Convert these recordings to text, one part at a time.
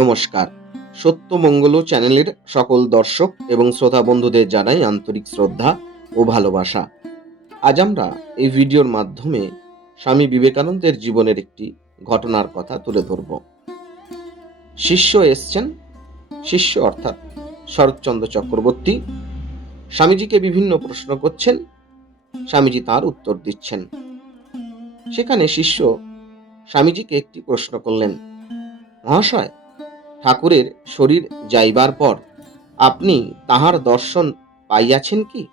নমস্কার। সত্যমঙ্গল চ্যানেলের সকল দর্শক এবং শ্রোতা বন্ধুদের জানাই আন্তরিক শ্রদ্ধা ও ভালোবাসা। আজ আমরা এই ভিডিওর মাধ্যমে স্বামী বিবেকানন্দের জীবনের একটি ঘটনার কথা তুলে ধরব। শিষ্য এসছেন, শিষ্য অর্থাৎ শরৎচন্দ্র চক্রবর্তী। স্বামীজিকে বিভিন্ন প্রশ্ন করছেন, স্বামীজি তার উত্তর দিচ্ছেন। সেখানে শিষ্য স্বামীজিকে একটি প্রশ্ন করলেন, মহাশয় ঠাকুরের শরীর যাইবার পর আপনি তাহার দর্শন পাইয়াছেন কি?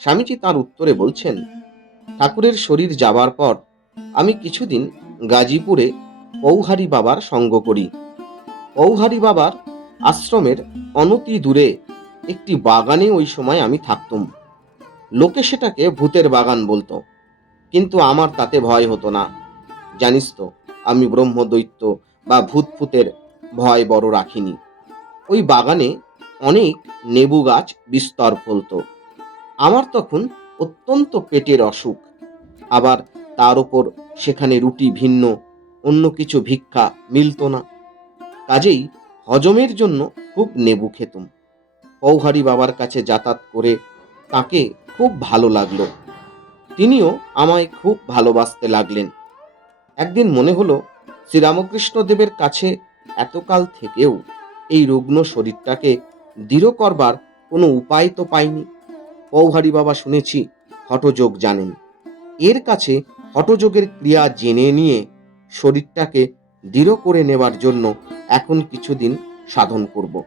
স্বামীজি তার উত্তরে বলছেন, ঠাকুরের শরীর যাবার পর আমি কিছুদিন গাজীপুরে পৌহারি বাবার সঙ্গ করি। পৌহারি বাবার আশ্রমের অনতি দূরে একটি বাগানে ওই সময় আমি থাকতুম। লোকে সেটাকে ভূতের বাগান বলতো, কিন্তু আমার তাতে ভয় হতো না। জানিস তো, আমি ব্রহ্মদৈত্য বা ভূত ভূতফুতের ভয় বড় রাখিনি। ওই বাগানে অনেক নেবু গাছ বিস্তর ফলত। আমার তখন অত্যন্ত পেটের অসুখ। আবার তার উপর সেখানে রুটি ভিন্ন, অন্য কিছু ভিক্ষা মিলত না। কাজেই হজমের জন্য খুব নেবু খেতুম। পৌহারি বাবার কাছে যাতায়াত করে তাকে খুব ভালো লাগল। তিনিও আমায় খুব ভালোবাসতে লাগলেন। একদিন মনে হলো, শ্রীরামকৃষ্ণদেবের কাছে এতকাল থেকেও এই রুগ্ন শরীরটাকে দৃঢ় করবার কোনো উপায় তো পাইনি। পৌহারি বাবা শুনেছি, হঠযোগ জানেন। এর কাছে হঠযোগের ক্রিয়া জেনে নিয়ে শরীরটাকে দৃঢ় করে নেবার জন্য এখন কিছুদিন সাধন করব।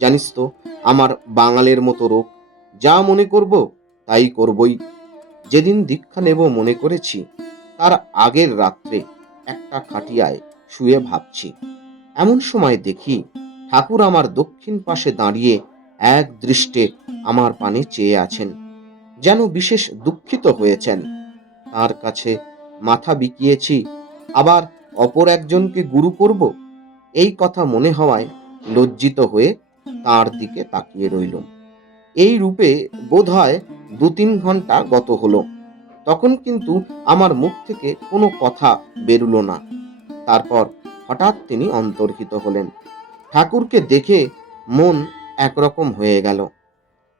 জানিস তো, আমার বাঙালের মতো রোগ, যা মনে করব তাই করবই। যেদিন দীক্ষা নেব মনে করেছি, তার আগের রাত্রে একটা খাটিয়ায় শুয়ে ভাবছি। এমন সময় দেখি ঠাকুর আমার দক্ষিণ পাশে দাঁড়িয়ে এক দৃষ্টে আমার পানে চেয়ে আছেন, যেন বিশেষ দুঃখিত হয়েছেন। তার কাছে মাথা বিকিয়েছি, আবার অপর একজনকে গুরু করব? এই কথা মনে হওয়ায় লজ্জিত হয়ে তার দিকে তাকিয়ে রইলুম। এই রূপে বোধ হয় দু তিন ঘণ্টা গত হলো। তখন কিন্তু আমার মুখ থেকে কোনো কথা বেরুলো না। তারপর হঠাৎ তিনি অন্তর্হিত হলেন। ঠাকুরকে দেখে মন একরকম হয়ে গেল।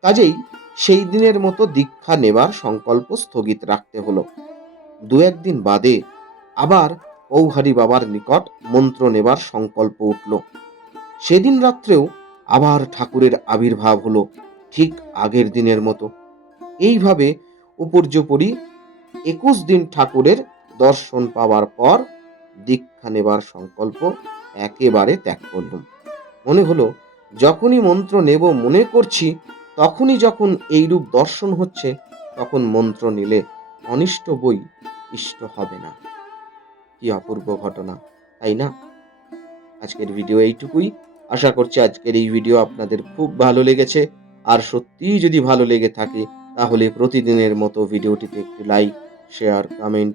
কাজেই সেই দিনের মতো দীক্ষা নেবার সংকল্প স্থগিত রাখতে হলো। দু একদিন বাদে আবার ঔহারি বাবার নিকট মন্ত্র নেবার সংকল্প উঠল। সেদিন রাত্রেও আবার ঠাকুরের আবির্ভাব হলো ঠিক আগের দিনের মতো। এইভাবে উপর্যপরি একুশ দিন ঠাকুরের দর্শন পাওয়ার পর দীক্ষা নেবার সংকল্প একেবারে ত্যাগ করলুম। মনে হলো, যখনই মন্ত্র নেব মনে করছি, তখনই যখন এইরূপ দর্শন হচ্ছে, তখন মন্ত্র নিলে অনিষ্ট বই ইষ্ট হবে না। কি অপূর্ব ঘটনা, তাই না? আজকের ভিডিও এইটুকুই। আশা করছি আজকের এই ভিডিও আপনাদের খুব ভালো লেগেছে। আর সত্যিই যদি ভালো লেগে থাকে, তাহলে প্রতিদিনের মতো ভিডিওটিতে একটি লাইক শেয়ার কমেন্ট